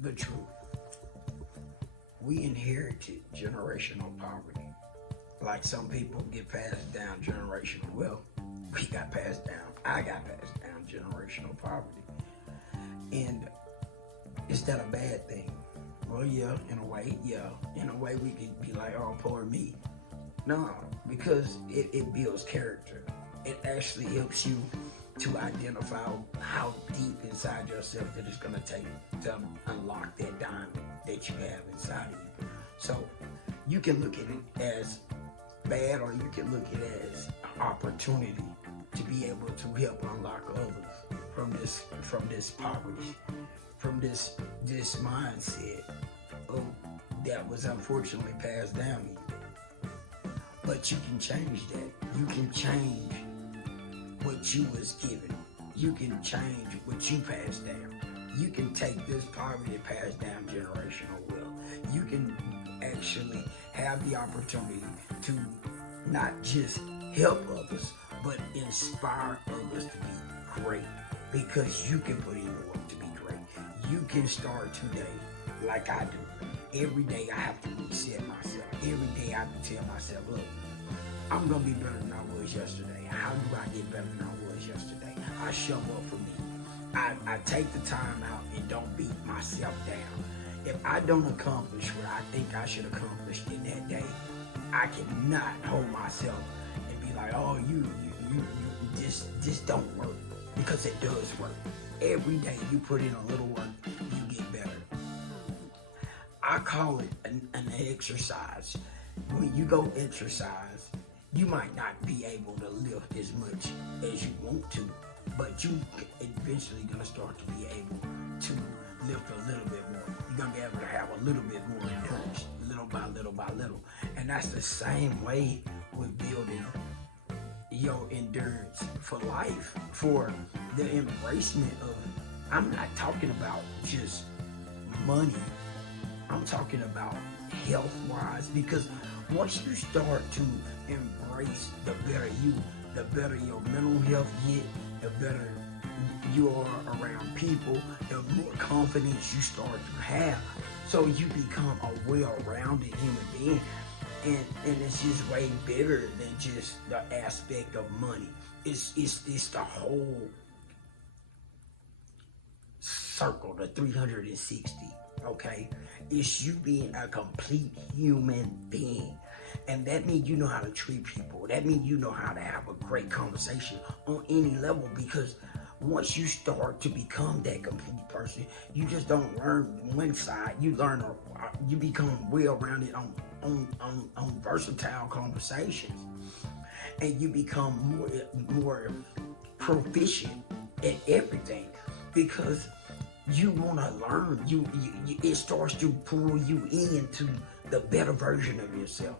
the truth. We inherited generational poverty. Like some people get passed down generational wealth. We got passed down. I got passed down generational poverty. And is that a bad thing? Well, yeah, in a way, yeah. In a way, we could be like, oh, poor me. No, because it builds character. It actually helps you to identify how deep inside yourself that it's going to take to unlock that diamond that you have inside of you. So you can look at it as bad, or you can look at it as an opportunity to be able to help unlock others from this poverty, from this mindset of that was unfortunately passed down to you. But you can change that. You can change what you was given. You can change what you passed down. You can take this poverty passed down generational wealth. You can actually have the opportunity to not just help others, but inspire others to be great, because you can put in the work to be great. You can start today like I do. Every day I have to reset myself. Every day I have to tell myself, look, I'm going to be better than I was yesterday. How do I get better than I was yesterday? I show up for me. I take the time out and don't beat myself down. If I don't accomplish what I think I should accomplish in that day, I cannot hold myself and be like, oh, you this don't work, because it does work. Every day you put in a little work, you get better. I call it an exercise. When you go exercise, you might not be able to lift as much as you want to, but you eventually gonna start to be able to lift a little bit more. You're gonna be able to have a little bit more endurance, little by little by little. And that's the same way with building your endurance for life, for the embracement of, I'm not talking about just money, I'm talking about health-wise, because once you start to embrace the better you, the better your mental health get, the better you are around people, the more confidence you start to have. So you become a well-rounded human being. And it's just way bigger than just the aspect of money. It's the whole circle, the 360, okay? It's you being a complete human being. And that means you know how to treat people. That means you know how to have a great conversation on any level, because once you start to become that complete person, you just don't learn one side. You learn, you become well-rounded on versatile conversations, and you become more proficient at everything, because you want to learn. It starts to pull you into the better version of yourself.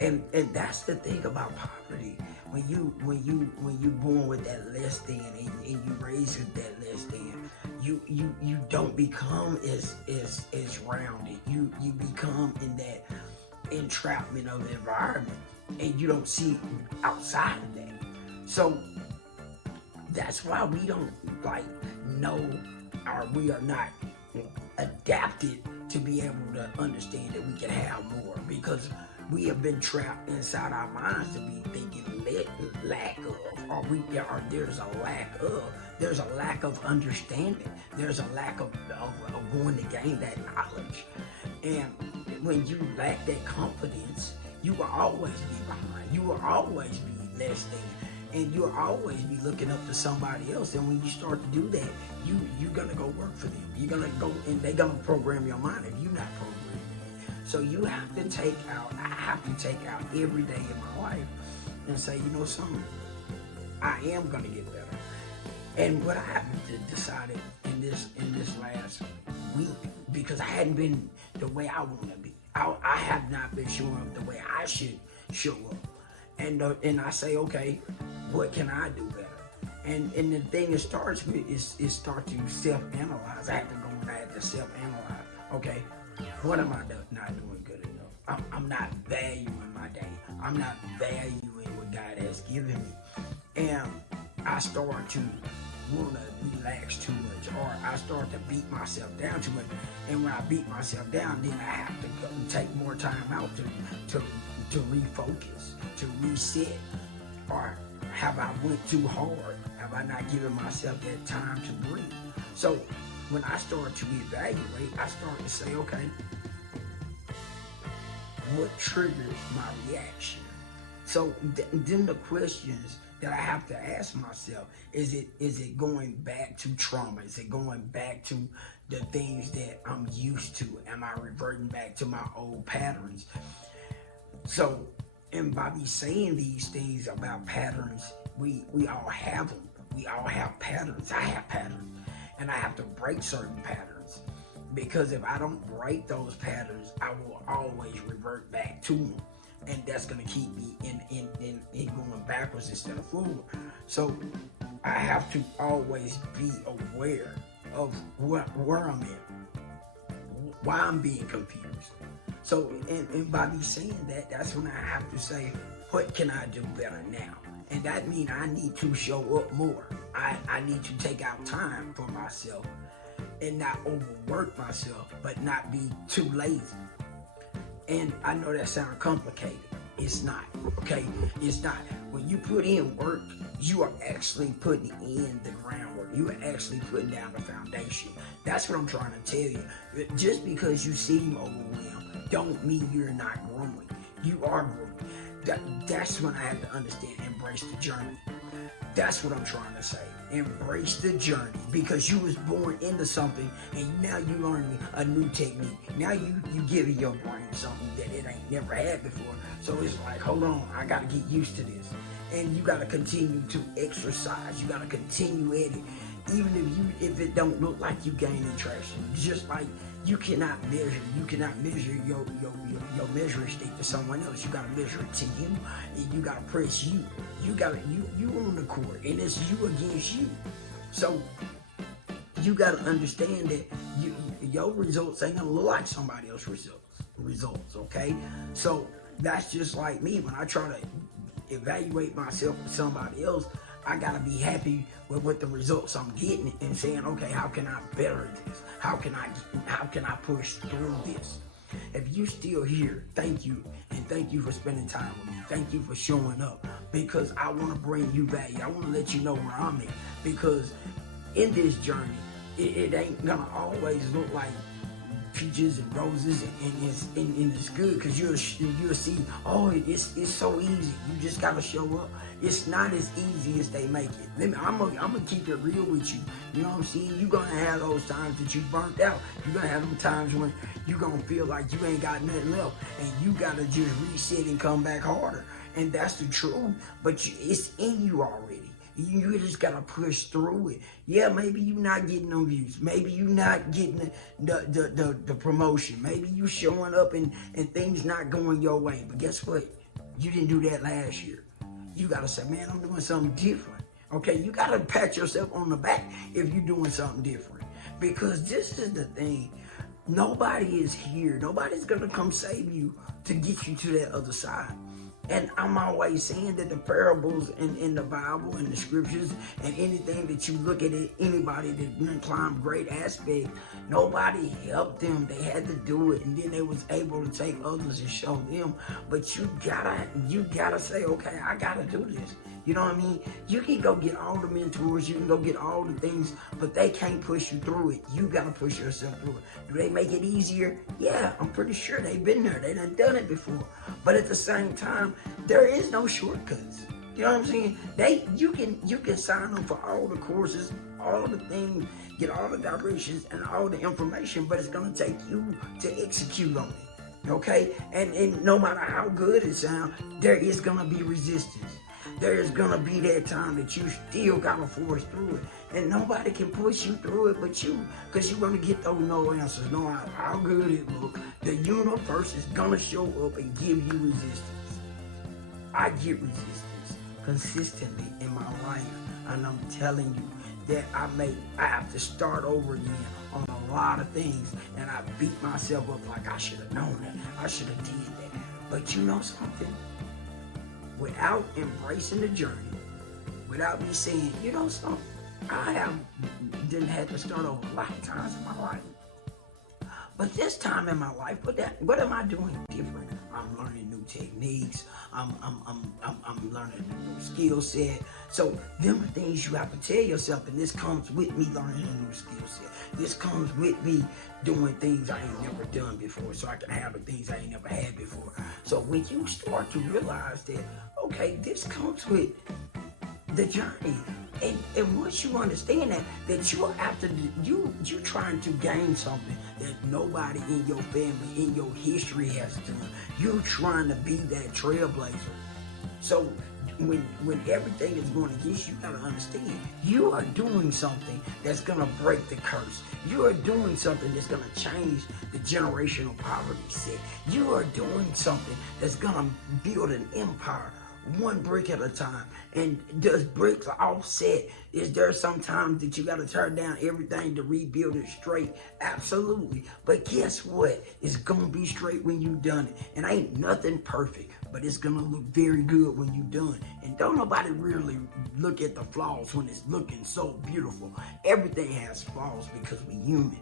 And that's the thing about poverty. When you born with that less than, and you raise with that less than, you don't become as rounded. You become in that entrapment of the environment, and you don't see outside of that. So that's why we don't know, or we are not adapted to be able to understand that we can have more, because we have been trapped inside our minds to be thinking lack of, or there's a lack of understanding. There's a lack of going to gain that knowledge. And when you lack that confidence, you will always be behind. You will always be less than. And you'll always be looking up to somebody else. And when you start to do that, you're gonna go work for them. You're gonna go, and they're gonna program your mind if you're not programming. So you have to I have to take out every day in my life and say, you know something, I am gonna get better. And what I have decided in this last week, because I hadn't been the way I want to be, I have not been showing up the way I should show up. And I say, okay, what can I do better? And the thing it starts with is start to self-analyze. I have to go and I have to self-analyze. Okay, what am I not doing good enough? I'm not valuing my day. I'm not valuing what God has given me. And I start to want to relax too much, or I start to beat myself down too much. And when I beat myself down, then I have to take more time out to refocus, to reset. Or have I went too hard? Have I not given myself that time to breathe? So when I start to evaluate, I start to say, okay, what triggered my reaction? So then the questions that I have to ask myself, is it going back to trauma? Is it going back to the things that I'm used to? Am I reverting back to my old patterns? So, and by me saying these things about patterns, we all have them. We all have patterns. I have patterns. And I have to break certain patterns. Because if I don't break those patterns, I will always revert back to them. And that's going to keep me in going backwards instead of forward. So I have to always be aware of where I'm in, why I'm being confused. So, and by me saying that, that's when I have to say, what can I do better now? And that means I need to show up more. I need to take out time for myself and not overwork myself, but not be too lazy. And I know that sounds complicated. It's not, okay? It's not. When you put in work, you are actually putting in the groundwork. You are actually putting down the foundation. That's what I'm trying to tell you. Just because you seem overwhelmed, don't mean you're not growing. You are growing. That's when I have to understand, embrace the journey. That's what I'm trying to say. Embrace the journey, because you was born into something and now you learning a new technique. Now you giving your brain something that it ain't never had before. So it's like, hold on, I gotta get used to this. And you gotta continue to exercise. You gotta continue at it. Even if it don't look like you gaining traction. Just like you cannot measure your measuring stick to someone else. You gotta measure it to you, and you gotta press you. You on the court, and it's you against you. So you gotta understand that your results ain't gonna look like somebody else's results. Okay, so that's just like me. When I try to evaluate myself with somebody else, I gotta be happy with what the results I'm getting and saying, okay, how can I better this? How can I push through this? If you still here, thank you, and thank you for spending time with me. Thank you for showing up, because I want to bring you value. I want to let you know where I'm at, because in this journey, it ain't gonna always look like peaches and roses, and it's good, because you'll see, oh, it's so easy. You just gotta show up. It's not as easy as they make it. I'm gonna keep it real with you. You know what I'm saying? You're gonna have those times that you burnt out. You're gonna have them times when you're gonna feel like you ain't got nothing left, and you gotta just reset and come back harder. And that's the truth. But it's in you already. You just gotta push through it. Yeah, maybe you not getting no views. Maybe you not getting the promotion. Maybe you showing up and things not going your way. But guess what? You didn't do that last year. You gotta say, man, I'm doing something different. Okay, you gotta pat yourself on the back if you're doing something different. Because this is the thing. Nobody is here. Nobody's gonna come save you to get you to that other side. And I'm always saying that the parables in the Bible and the scriptures and anything that you look at it, anybody that climbed great aspect, nobody helped them. They had to do it, and then they was able to take others and show them. But you gotta say, okay, I gotta do this. You know what I mean? You can go get all the mentors, you can go get all the things, but they can't push you through it. You gotta push yourself through it. Do they make it easier? Yeah, I'm pretty sure they've been there. They done it before. But at the same time, there is no shortcuts. You know what I'm saying? You can sign up for all the courses, all the things, get all the directions and all the information, but it's gonna take you to execute on it. Okay? And no matter how good it sounds, there is gonna be resistance. There is gonna be that time that you still gotta force through it. And nobody can push you through it but you, because you're gonna get those no answers, no matter how good it looks. The universe is gonna show up and give you resistance. I get resistance consistently in my life, and I'm telling you that I have to start over again on a lot of things, and I beat myself up like I should have known that, I should have did that. But you know something? Without embracing the journey, without me saying, you know something, didn't have to start over a lot of times in my life. But this time in my life, what am I doing different? I'm learning new techniques. I'm learning a new skill set. So them are things you have to tell yourself, and this comes with me learning a new skill set. This comes with me doing things I ain't never done before, so I can handle things I ain't never had before. So when you start to realize that, okay, this comes with the journey. And once you understand that you're after you trying to gain something that nobody in your family, in your history has done. You're trying to be that trailblazer. So when everything is going against you, you gotta understand you are doing something that's gonna break the curse. You are doing something that's gonna change the generational poverty set. You are doing something that's gonna build an empire, one brick at a time. And does bricks offset? Is there sometimes that you got to tear down everything to rebuild it straight? Absolutely. But guess what? It's going to be straight when you done it. And ain't nothing perfect, but it's going to look very good when you done. And don't nobody really look at the flaws when it's looking so beautiful. Everything has flaws because we human.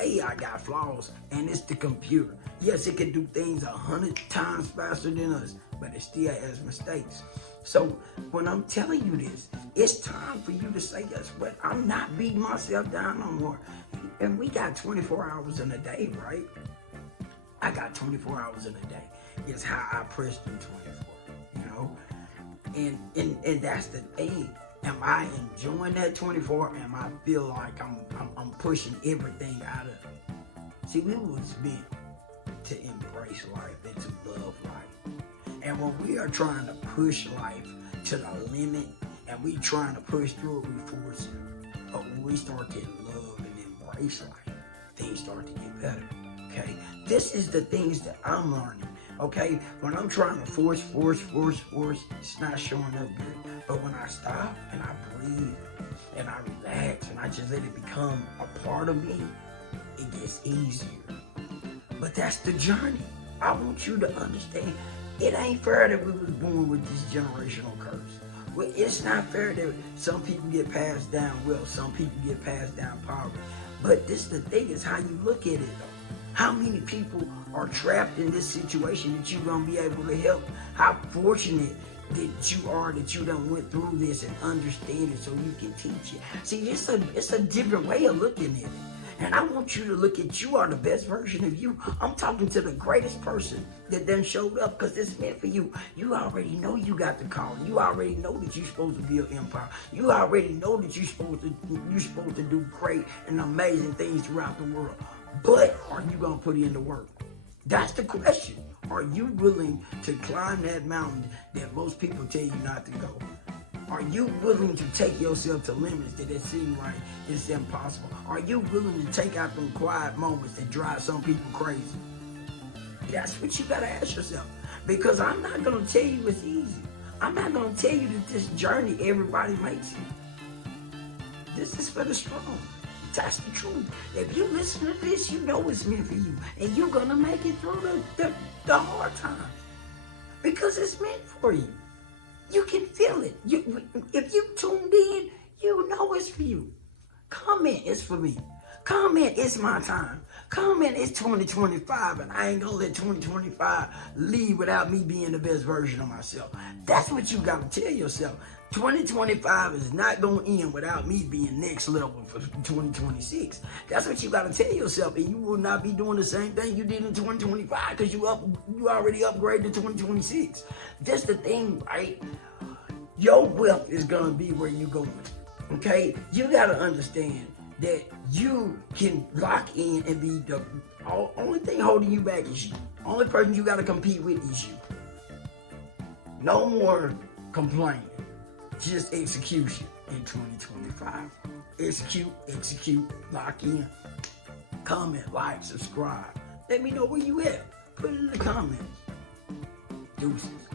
AI got flaws, and it's the computer. Yes, it can do things 100 times faster than us, but it still has mistakes. So when I'm telling you this, it's time for you to say, guess what? I'm not beating myself down no more. And we got 24 hours in a day, right? I got 24 hours in a day. It's how I press through 24, you know? And that's the thing. Am I enjoying that 24? Am I feel like I'm pushing everything out of it? See, we was meant to embrace life and to love life. And when we are trying to push life to the limit and we trying to push through it, we force it. But when we start to love and embrace life, things start to get better. Okay? This is the things that I'm learning. Okay? When I'm trying to force, it's not showing up good. But when I stop and I breathe and I relax and I just let it become a part of me, it gets easier. But that's the journey. I want you to understand, it ain't fair that we was born with this generational curse. Well, it's not fair that some people get passed down wealth, some people get passed down poverty. But the thing is how you look at it though. How many people are trapped in this situation that you're gonna be able to help? How fortunate that you are that you done went through this and understand it so you can teach it. See, it's a different way of looking at it. And I want you to look at you are the best version of you. I'm talking to the greatest person that done showed up because it's meant for you. You already know you got the call. You already know that you're supposed to build empire. You already know that you're supposed to do great and amazing things throughout the world. But are you gonna put in the work? That's the question. Are you willing to climb that mountain that most people tell you not to go? Are you willing to take yourself to limits that it seems like it's impossible? Are you willing to take out them quiet moments that drive some people crazy? That's what you gotta ask yourself. Because I'm not gonna tell you it's easy. I'm not gonna tell you that this journey everybody makes it. This is for the strong. That's the truth. If you listen to this, you know it's meant for you. And you're gonna make it through the hard times. Because it's meant for you. You can feel it. If you tuned in, you know it's for you. Comment, it's for me. Comment, it's my time. Comment, it's 2025, and I ain't gonna let 2025 leave without me being the best version of myself. That's what you gotta tell yourself. 2025 is not gonna end without me being next level for 2026. That's what you gotta tell yourself, and you will not be doing the same thing you did in 2025 because you already upgraded to 2026. That's the thing, right? Your wealth is gonna be where you're going. Okay? You gotta understand that you can lock in and be the only thing holding you back is you. Only person you gotta compete with is you. No more complaining. Just execution in 2025. Execute, lock in. Comment, like, subscribe. Let me know where you at. Put it in the comments. Deuces.